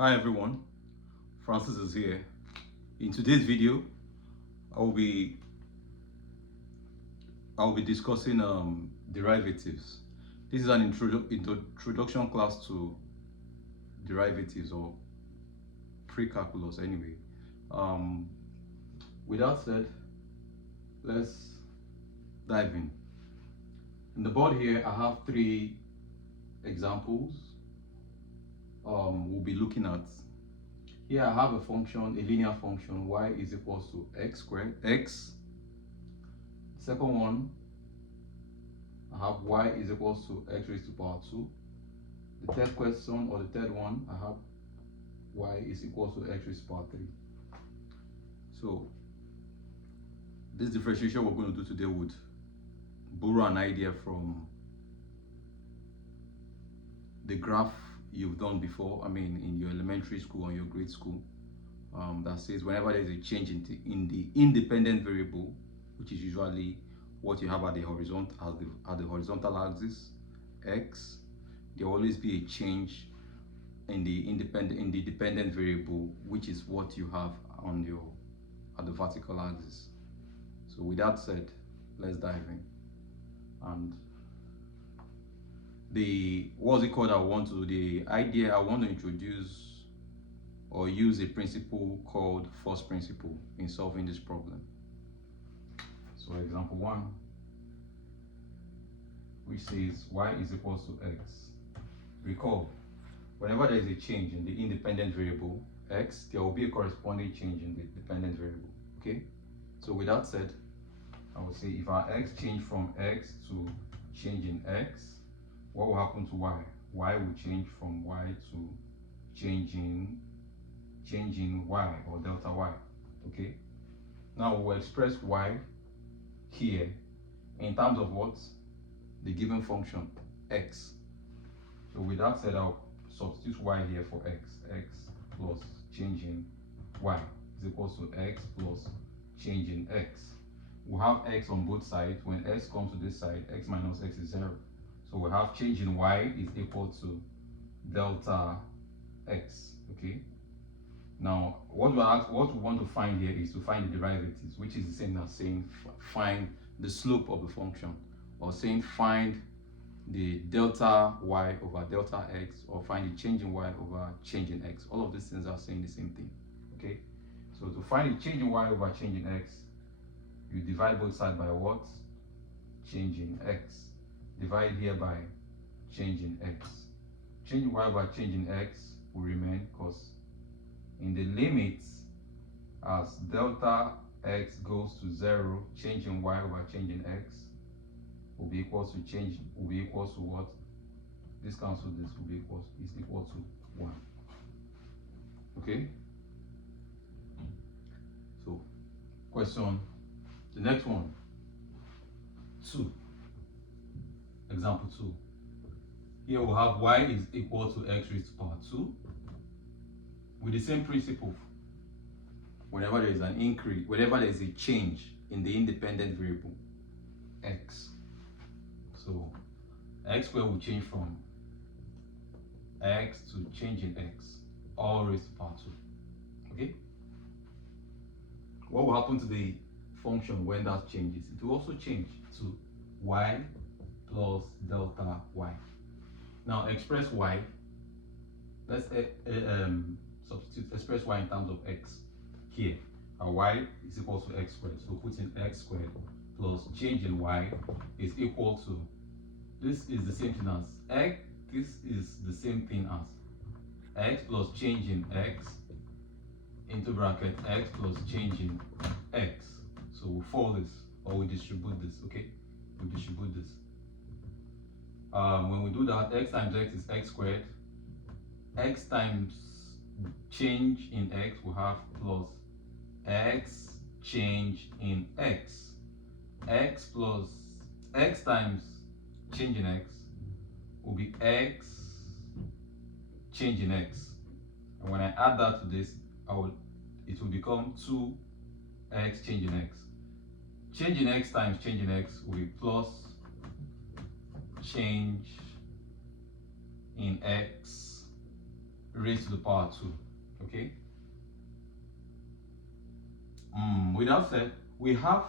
Hi everyone, Francis is here. In today's video, I'll be discussing derivatives. This is an introduction class to derivatives or pre-calculus anyway. With that said, let's dive in. In the board here, I have three examples we'll be looking at. Here I have a function, a linear function, y is equals to x squared, x. Second one, I have y is equals to x raised to power 2. The third question, or the third one, I have y is equals to x raised to power 3. So this differentiation we're going to do today would borrow an idea from the graph you've done before, in your elementary school or your grade school, that says whenever there's a change in the independent variable, which is usually what you have at the horizontal axis, x, there will always be a change in the dependent variable, which is what you have at the vertical axis. So with that said, let's dive in. And the idea I want to introduce or use a principle called first principle in solving this problem. So example 1, which says y is equals to x. Recall, whenever there is a change in the independent variable x, there will be a corresponding change in the dependent variable. Okay, so with that said, I will say if our x change from x to change in x, what will happen to y? Y will change from y to change in y, or delta y. Okay, now we will express y here in terms of what? The given function x. So with that said, I'll substitute y here for x. X plus change in y is equals to x plus change in x. We'll have x on both sides. When x comes to this side, x minus x is 0. So we have change in y is equal to delta x. Okay. Now, what we want to find here is to find the derivatives, which is the same as saying find the slope of the function, or saying find the delta y over delta x, or find the change in y over change in x. All of these things are saying the same thing. Okay. So to find the change in y over change in x, you divide both sides by what? Change in x. Divide here by change in x. Change in y over change in x will remain, because in the limits as delta x goes to 0, change in y over change in x will be equal to what? This cancel this is equal to 1. Okay? So the next one, 2. Example 2. Here we'll have y is equal to x raised to power 2. With the same principle, whenever there is an increase, whenever there is a change in the independent variable x, so x squared will change from x to change in x, all raised to power 2. Okay? What will happen to the function when that changes? It will also change to y plus delta y. Now express y. Let's express y in terms of x. Here, our y is equal to x squared. So put in x squared plus change in y is equal to, this is the same thing as x. This is the same thing as x plus change in x into bracket x plus change in x. So we fold this, or we distribute this. Okay, we distribute this. When we do that, x times x is x squared. X times change in x will have plus x change in x. X plus x times change in x will be x change in x. And when I add that to this, it will become 2x change in x. Change in x times change in x will be plus change in x raised to the power 2. Okay. With that said, we have,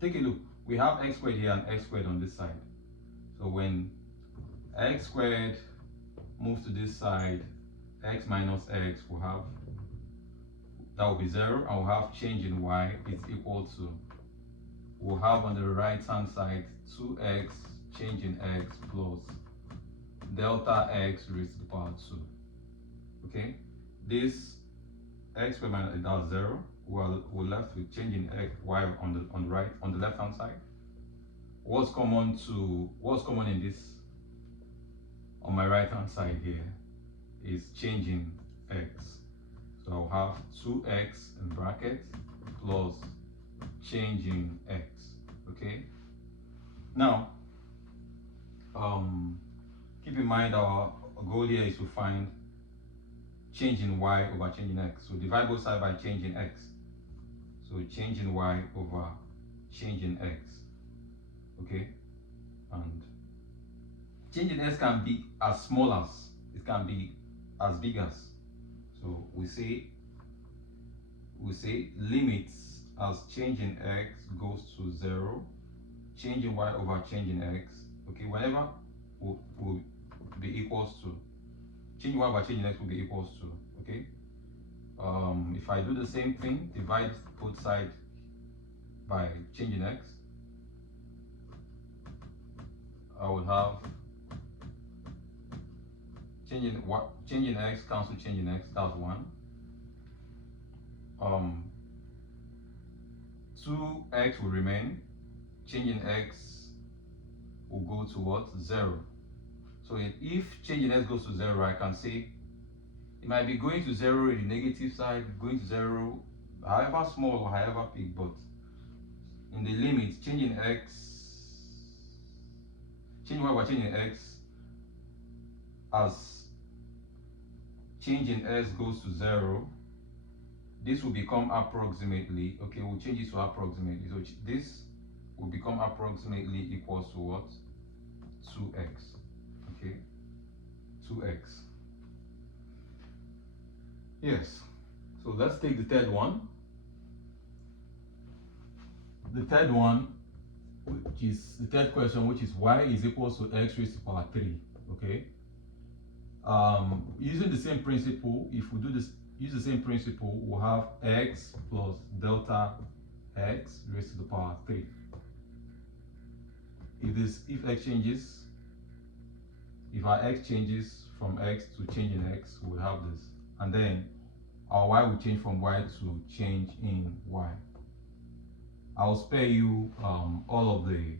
take a look, we have x squared here and x squared on this side. So when x squared moves to this side, x minus x will have, that will be 0, and we'll have change in y is equal to, we'll have on the right hand side 2x change in x plus delta x raised to the power 2. Okay, this x squared minus that's 0. We're left with change in x y on the left hand side. What's common in this on my right hand side here is change in x. So I'll have 2x in bracket plus change in x. Okay. Now, keep in mind our goal here is to find change in y over change in x. So divide both sides by change in x. So change in y over change in x. Okay, and change in x can be as small as, it can be as big as. So we say limits as change in x goes to 0, change in y over change in x. Okay, whenever will be equals to, change in y over change in x will be equals to. Okay, if I do the same thing, divide both sides by change in x, I would have change in x cancel change in x, that's 1. 2x will remain, change in x will go to what? 0. So if change in x goes to 0, I can say it might be going to 0 in the negative side, going to 0, however small or however big, but in the limit, change in x, change y by change in x, as change in x goes to 0, this will become approximately, okay, we'll change it to approximately. So this will become approximately equals to what? 2x. Okay, 2x. Yes. So let's take the third one. The third one, which is the third question, which is y is equals to x raised to the power 3. Okay. Using the same principle, if we do this, use the same principle, we'll have x plus delta x raised to the power 3. If x changes, if our x changes from x to change in x, we'll have this, and then our y will change from y to change in y. I'll spare you all of the.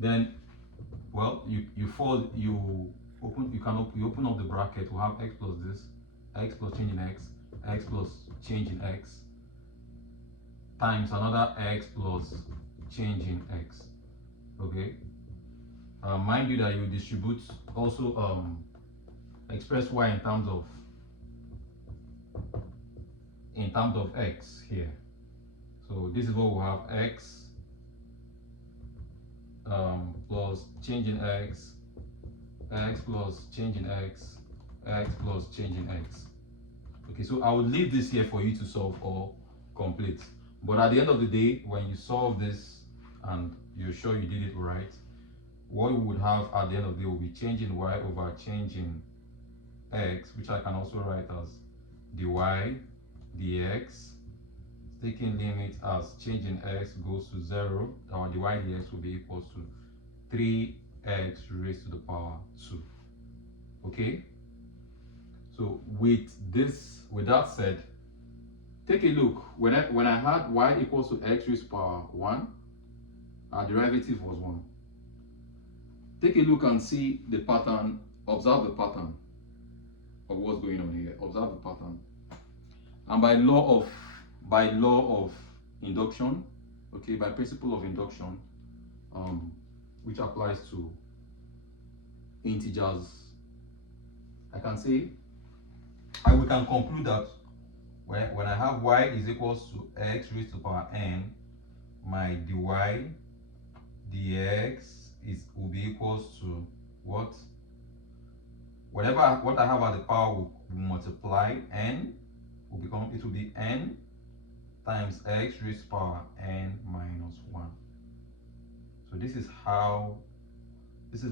Then, well, you open up the bracket. We'll have x plus this, x plus change in x, x plus change in x, times another x plus change in x. Okay. Mind you that you distribute also express y in terms of x here. So this is what we'll have: x plus change in x, x plus change in x, x plus change in x. Okay, so I would leave this here for you to solve or complete. But at the end of the day, when you solve this and you're sure you did it right, what we would have at the end of the day will be change in y over change in x, which I can also write as dy dx, taking limit as change in x goes to 0, our dy dx will be equals to 3x raised to the power 2. Okay, so with that said, take a look. When I had y equals to x raised to the power 1, our derivative was 1. Take a look and see the pattern, observe the pattern of what's going on here. Observe the pattern. And by law of induction, okay, by principle of induction, which applies to integers, I can say, and we can conclude that when I have y is equals to x raised to the power n, my dy dx will be equals to what? what I have at the power will multiply n, will become, it will be n times x raised to power n minus 1. So this is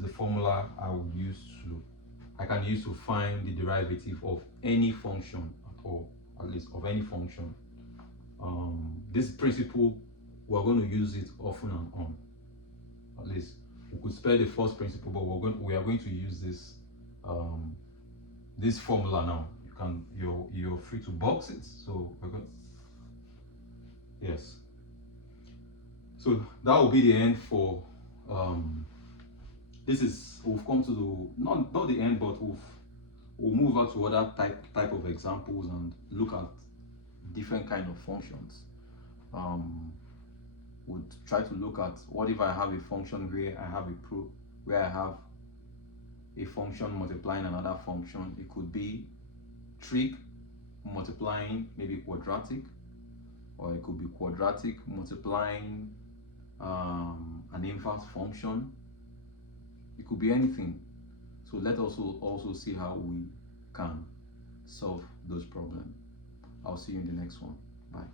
the formula I can use to find the derivative of any function at all, at least of any function. This principle, we're going to use it often and on. At least we could spare the first principle, but we are going to use this this formula now. You're free to box it. So we're going. Yes. So that will be the end for we've come to the not the end, but we'll move on to other type of examples and look at different kind of functions. We'll try to look at what if I have a function where I have a function multiplying another function. It could be trig multiplying maybe quadratic, or it could be quadratic multiplying an inverse function. It could be anything. So let us also see how we can solve those problems. I'll see you in the next one. Bye.